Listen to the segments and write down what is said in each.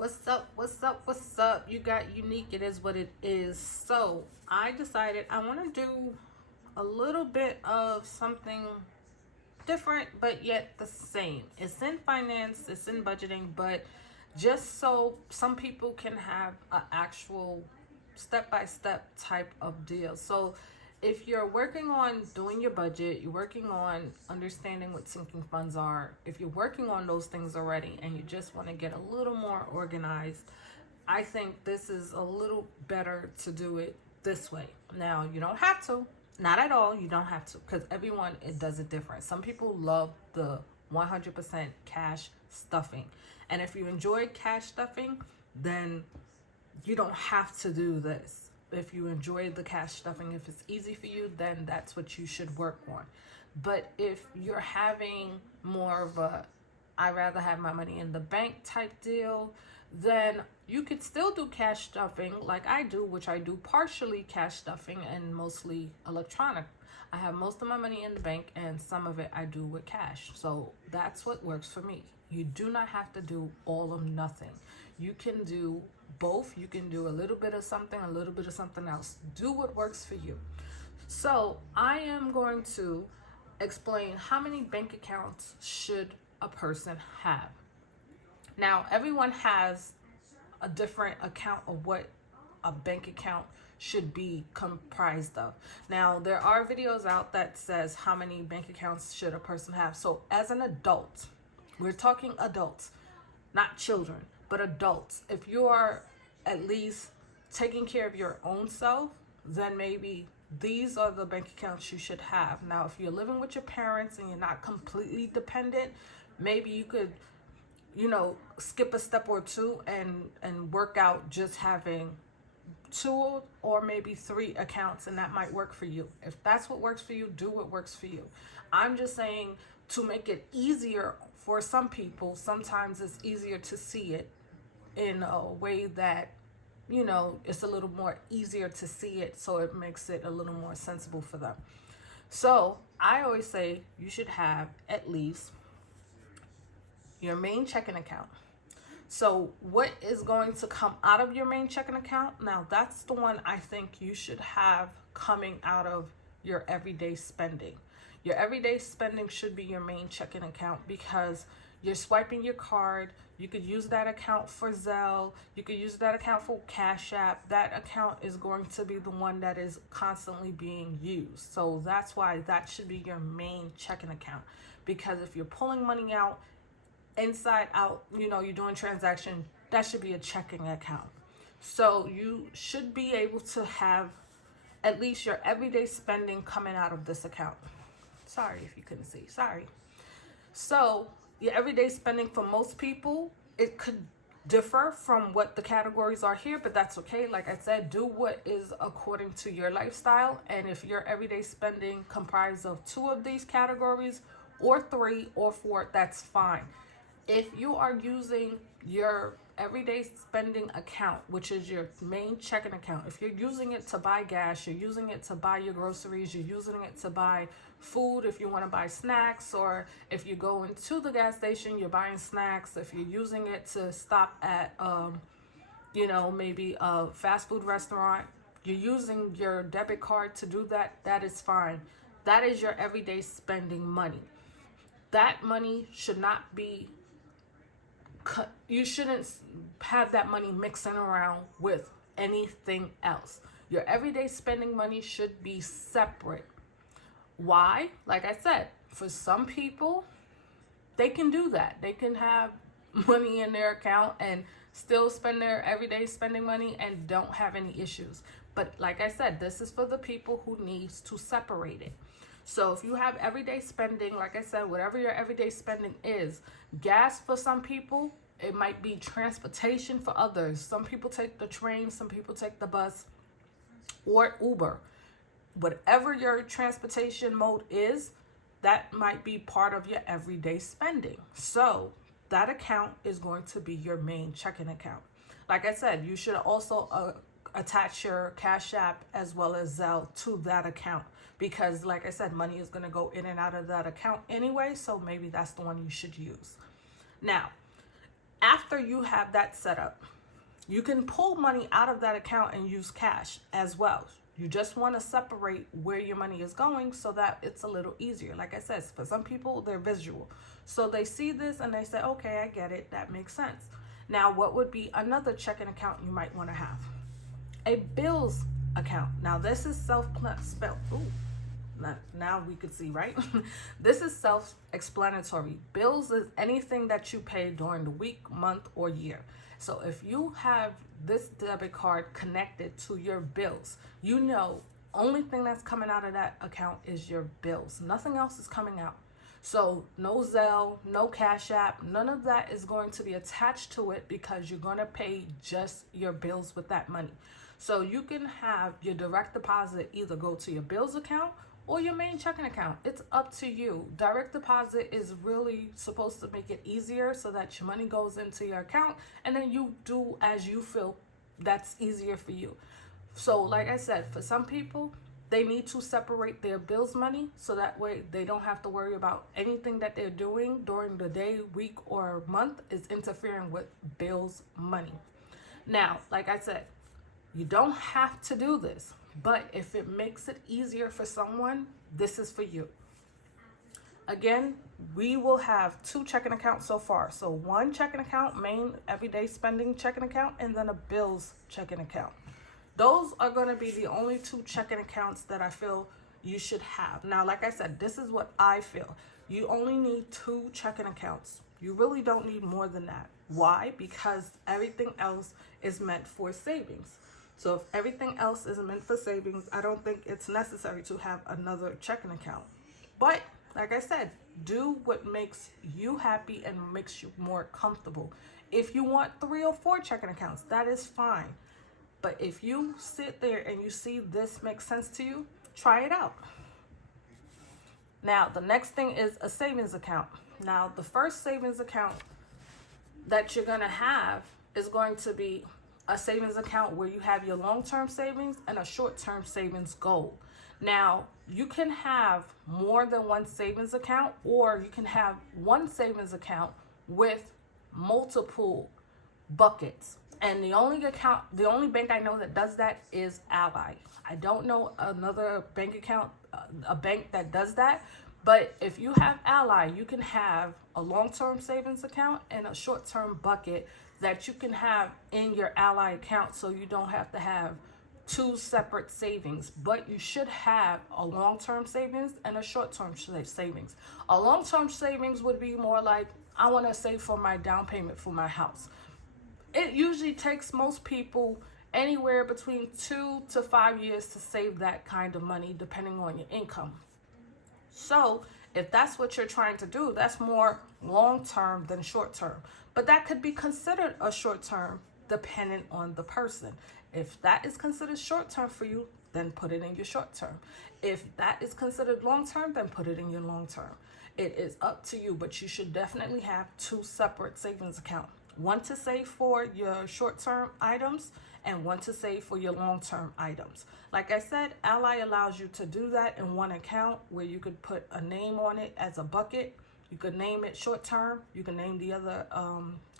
What's up? What's up? What's up? You got unique. It is what it is. So I decided I want to do a little bit of something different, but yet the same. It's in finance, it's in budgeting, but just so some people can have an actual step by step type of deal. So if you're working on doing your budget, you're working on understanding what sinking funds are, if you're working on those things already and you just want to get a little more organized, I think this is a little better to do it this way. Now, you don't have to, not at all, you don't have to, because everyone it does it different. Some people love the 100% cash stuffing. And if you enjoy cash stuffing, then you don't have to do this. If you enjoy the cash stuffing, if it's easy for you, then that's what you should work on. But if you're having more of a I rather have my money in the bank type deal, then you could still do cash stuffing like I do, which I do partially cash stuffing and mostly electronic. I have most of my money in the bank and some of it I do with cash. So that's what works for me. You do not have to do all of nothing. You can do both. You can do a little bit of something, a little bit of something else. Do what works for you. So I am going to explain how many bank accounts should a person have. Now, everyone has a different account of what a bank account should be comprised of. Now, there are videos out that says how many bank accounts should a person have. So, as an adult, we're talking adults, not children, but adults. If you are at least taking care of your own self, then maybe these are the bank accounts you should have. Now, if you're living with your parents and you're not completely dependent, maybe you could skip a step or two and work out just having two or maybe three accounts, and that might work for you. If that's what works for you, do what works for you. I'm just saying, to make it easier for some people, sometimes it's easier to see it in a way that it's a little more easier to see it, so it makes it a little more sensible for them. So I always say you should have at least your main checking account. So what is going to come out of your main checking account? Now, that's the one I think you should have coming out of your everyday spending. Your everyday spending should be your main checking account, because you're swiping your card. You could use that account for Zelle. You could use that account for Cash App. That account is going to be the one that is constantly being used. So that's why that should be your main checking account. Because if you're pulling money out, inside out, you're doing transaction, that should be a checking account. So you should be able to have at least your everyday spending coming out of this account. Sorry if you couldn't see. Sorry. So your everyday spending, for most people, it could differ from what the categories are here, but that's okay. Like I said, do what is according to your lifestyle. And if your everyday spending comprised of two of these categories or three or four, that's fine. If you are using your everyday spending account, which is your main checking account, if you're using it to buy gas, you're using it to buy your groceries, you're using it to buy food, if you want to buy snacks, or if you go into the gas station, you're buying snacks, if you're using it to stop at, maybe a fast food restaurant, you're using your debit card to do that, that is fine. That is your everyday spending money. That money should not be you shouldn't have that money mixing around with anything else. Your everyday spending money should be separate. Why? Like I said, for some people, they can do that. They can have money in their account and still spend their everyday spending money and don't have any issues. But like I said, this is for the people who needs to separate it. So if you have everyday spending, like I said, whatever your everyday spending is, gas for some people, it might be transportation for others. Some people take the train, some people take the bus or Uber. Whatever your transportation mode is, that might be part of your everyday spending. So that account is going to be your main checking account. Like I said, you should also attach your Cash App as well as Zelle to that account, because like I said, money is going to go in and out of that account anyway, so maybe that's the one you should use. Now, After you have that set up, you can pull money out of that account and use cash as well. You just want to separate where your money is going so that it's a little easier. Like I said, for some people, they're visual. So they see this and they say, okay, I get it. That makes sense. Now, what would be another checking account you might want to have? A bills account. Now, this is self-spelled. Ooh. Now we could see, right? This is self-explanatory. Bills is anything that you pay during the week, month, or year. So if you have this debit card connected to your bills, you know, only thing that's coming out of that account is your bills. Nothing else is coming out. So no Zelle, no Cash App, none of that is going to be attached to it because you're going to pay just your bills with that money. So you can have your direct deposit either go to your bills account or your main checking account. It's up to you. Direct deposit is really supposed to make it easier so that your money goes into your account and then you do as you feel that's easier for you. So like I said, for some people, they need to separate their bills money so that way they don't have to worry about anything that they're doing during the day, week, or month is interfering with bills money. Now, like I said, you don't have to do this, but if it makes it easier for someone, this is for you. Again, we will have 2 checking accounts so far. So 1 checking account, main everyday spending checking account, and then a bills checking account. Those are going to be the only 2 checking accounts that I feel you should have. Now, like I said, this is what I feel. You only need 2 checking accounts. You really don't need more than that. Why? Because everything else is meant for savings. So if everything else is meant for savings, I don't think it's necessary to have another checking account. But like I said, do what makes you happy and makes you more comfortable. If you want 3 or 4 checking accounts, that is fine. But if you sit there and you see this makes sense to you, try it out. Now, the next thing is a savings account. Now, the first savings account that you're going to have is going to be a savings account where you have your long-term savings and a short-term savings goal. Now, you can have more than 1 savings account, or you can have 1 savings account with multiple buckets. And the only bank I know that does that is Ally. I don't know another bank account, a bank that does that. But if you have Ally, you can have a long-term savings account and a short-term bucket that you can have in your Ally account, so you don't have to have 2 separate savings. But you should have a long-term savings and a short-term savings. A long-term savings would be more like, I want to save for my down payment for my house. It usually takes most people anywhere between 2 to 5 years to save that kind of money, depending on your income. So if that's what you're trying to do, that's more long-term than short-term. But that could be considered a short-term depending on the person. If that is considered short-term for you, then put it in your short-term. If that is considered long-term, then put it in your long-term. It is up to you, but you should definitely have 2 separate savings accounts. 1 to save for your short-term items and 1 to save for your long-term items. Like I said, Ally allows you to do that in 1 account where you could put a name on it as a bucket. You could name it short-term. You can name the other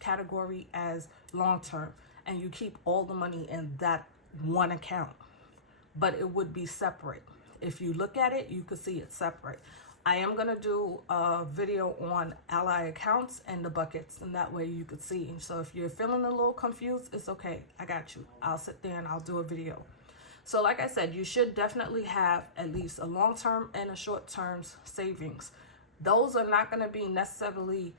category as long-term. And you keep all the money in that 1 account. But it would be separate. If you look at it, you could see it separate. I am going to do a video on Ally accounts and the buckets, and that way you could see. So if you're feeling a little confused, it's okay. I got you. I'll sit there and I'll do a video. So like I said, you should definitely have at least a long-term and a short-term savings. Those are not going to be necessarily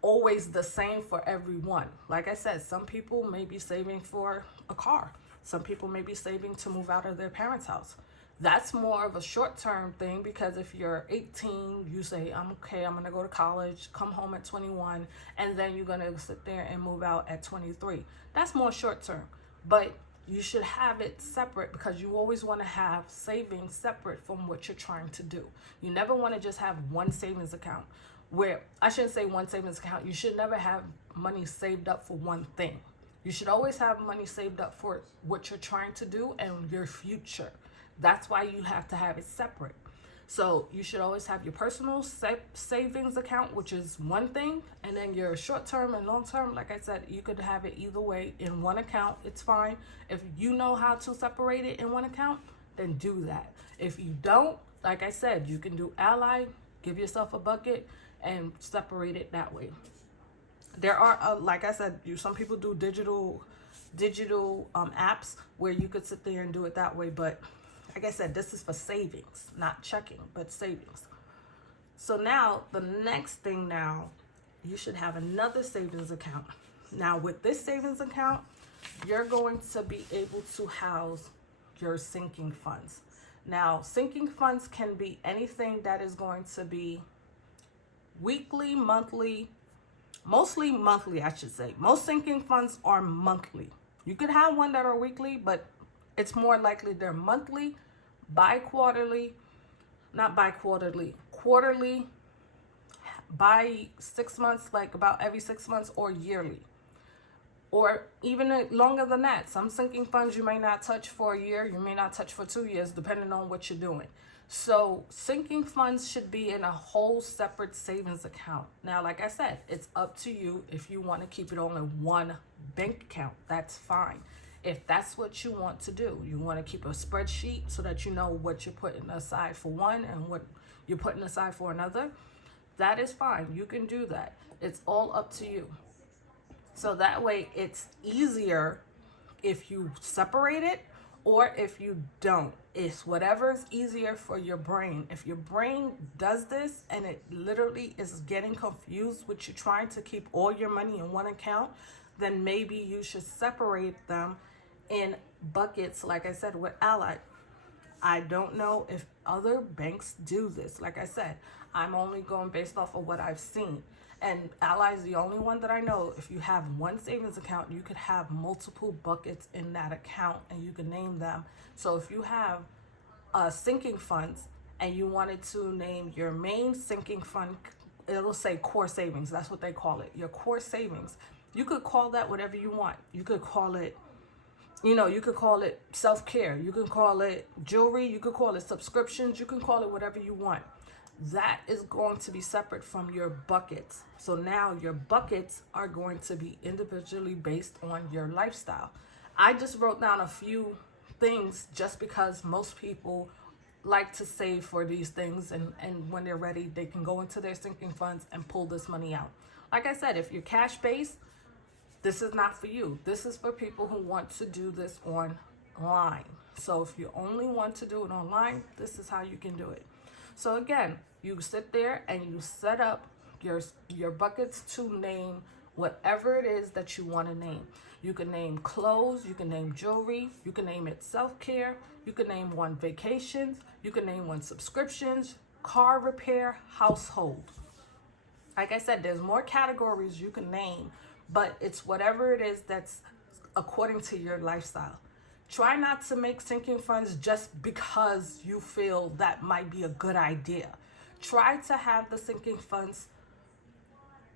always the same for everyone. Like I said, some people may be saving for a car. Some people may be saving to move out of their parents' house. That's more of a short-term thing, because if you're 18, you say, I'm going to go to college, come home at 21, and then you're going to sit there and move out at 23. That's more short-term, but you should have it separate, because you always want to have savings separate from what you're trying to do. You never want to just have 1 savings account, where I shouldn't say 1 savings account. You should never have money saved up for one thing. You should always have money saved up for what you're trying to do and your future. That's why you have to have it separate. So you should always have your personal savings account, which is one thing, and then your short term and long term, like I said, you could have it either way in one account. It's fine. If you know how to separate it in one account, then do that. If you don't, like I said, you can do Ally, give yourself a bucket and separate it that way. There are, like I said, some people do digital apps where you could sit there and do it that way, but like I said, this is for savings, not checking, but savings. So now the next thing, now you should have another savings account. Now with this savings account, you're going to be able to house your sinking funds. Now sinking funds can be anything that is going to be weekly, monthly, mostly monthly, I should say. Most sinking funds are monthly. You could have one that are weekly, but it's more likely they're monthly, quarterly, by 6 months, like about every 6 months, or yearly, or even longer than that. Some sinking funds you may not touch for a year, you may not touch for 2 years, depending on what you're doing. So sinking funds should be in a whole separate savings account. Now, like I said, it's up to you. If you want to keep it all in one bank account, that's fine. If that's what you want to do, you want to keep a spreadsheet so that you know what you're putting aside for one and what you're putting aside for another, that is fine. You can do that. It's all up to you. So that way it's easier if you separate it or if you don't. It's whatever's easier for your brain. If your brain does this and it literally is getting confused with you trying to keep all your money in one account, then maybe you should separate them in buckets, like I said, with Ally. I don't know if other banks do this. Like I said, I'm only going based off of what I've seen. And Ally is the only one that I know. If you have one savings account, you could have multiple buckets in that account and you can name them. So if you have sinking funds and you wanted to name your main sinking fund, it'll say core savings. That's what they call it, your core savings. You could call that whatever you want. You could call it, you could call it self-care. You can call it jewelry. You could call it subscriptions. You can call it whatever you want. That is going to be separate from your buckets. So now your buckets are going to be individually based on your lifestyle. I just wrote down a few things just because most people like to save for these things, and when they're ready, they can go into their sinking funds and pull this money out. Like I said, if you're cash based, this is not for you. This is for people who want to do this online. So if you only want to do it online, this is how you can do it. So again, you sit there and you set up your buckets to name whatever it is that you want to name. You can name clothes, you can name jewelry, you can name it self-care, you can name one vacations, you can name one subscriptions, car repair, household. Like I said, there's more categories you can name, but it's whatever it is that's according to your lifestyle. Try not to make sinking funds just because you feel that might be a good idea. Try to have the sinking funds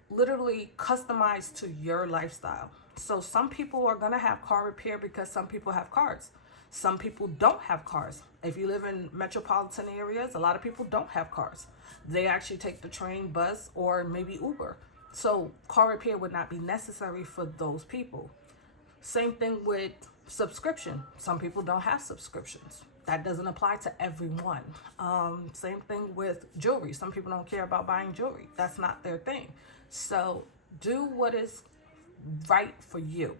literally customized to your lifestyle. So some people are going to have car repair because some people have cars. Some people don't have cars. If you live in metropolitan areas, a lot of people don't have cars. They actually take the train, bus, or maybe Uber. So car repair would not be necessary for those people. Same thing with subscription. Some people don't have subscriptions. That doesn't apply to everyone. Same thing with jewelry. Some people don't care about buying jewelry. That's not their thing. So do what is right for you.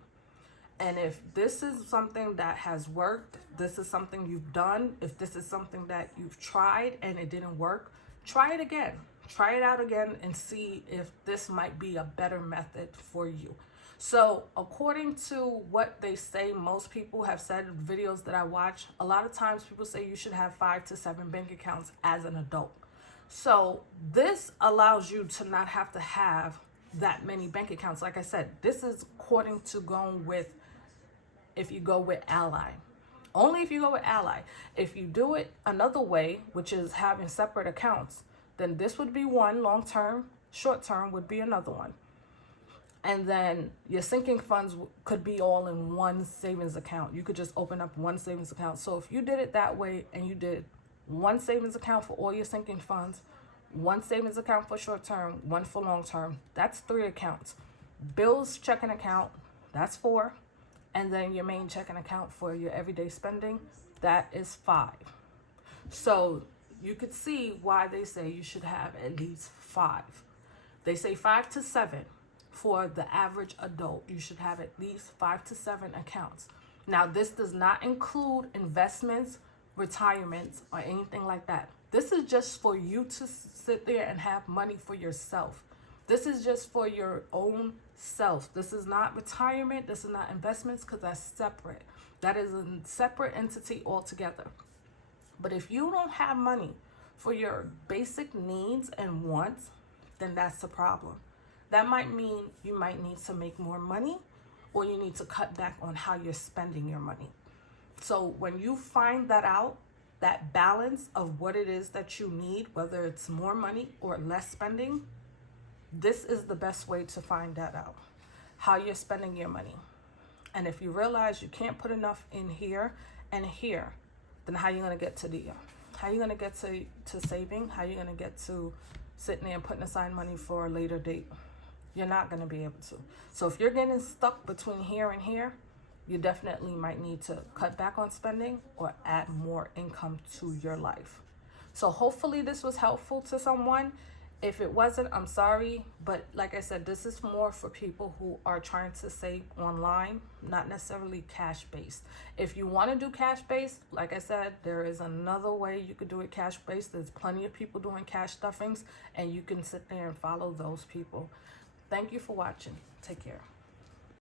And if this is something that has worked, this is something you've done, if this is something that you've tried and it didn't work, try it again. Try it out again and see if this might be a better method for you. So according to what they say, most people have said in videos that I watch, a lot of times people say you should have 5 to 7 bank accounts as an adult. So this allows you to not have to have that many bank accounts. Like I said, this is according to going with, if you go with Ally. Only if you go with Ally. If you do it another way, which is having separate accounts, then this would be one long term, short term would be another one. And then your sinking funds could be all in one savings account. You could just open up one savings account. So if you did it that way and you did one savings account for all your sinking funds, one savings account for short term, one for long term. That's 3 accounts. Bills checking account, that's 4. And then your main checking account for your everyday spending, that is 5. So you could see why they say you should have at least 5. They say 5 to 7 for the average adult. You should have at least 5 to 7 accounts. Now, this does not include investments, retirements, or anything like that. This is just for you to sit there and have money for yourself. This is just for your own self. This is not retirement. This is not investments, because that's separate. That is a separate entity altogether. But if you don't have money for your basic needs and wants, then that's the problem. That might mean you might need to make more money, or you need to cut back on how you're spending your money. So when you find that out, that balance of what it is that you need, whether it's more money or less spending, this is the best way to find that out, how you're spending your money. And if you realize you can't put enough in here and here, then how are you going to get to the, how are you going to get to saving? How are you going to get to sitting there and putting aside money for a later date? You're not going to be able to. So if you're getting stuck between here and here, you definitely might need to cut back on spending or add more income to your life. So hopefully this was helpful to someone. If it wasn't, I'm sorry. But like I said, this is more for people who are trying to save online, not necessarily cash-based. If you want to do cash-based, like I said, there is another way you could do it cash-based. There's plenty of people doing cash stuffings, and you can sit there and follow those people. Thank you for watching. Take care.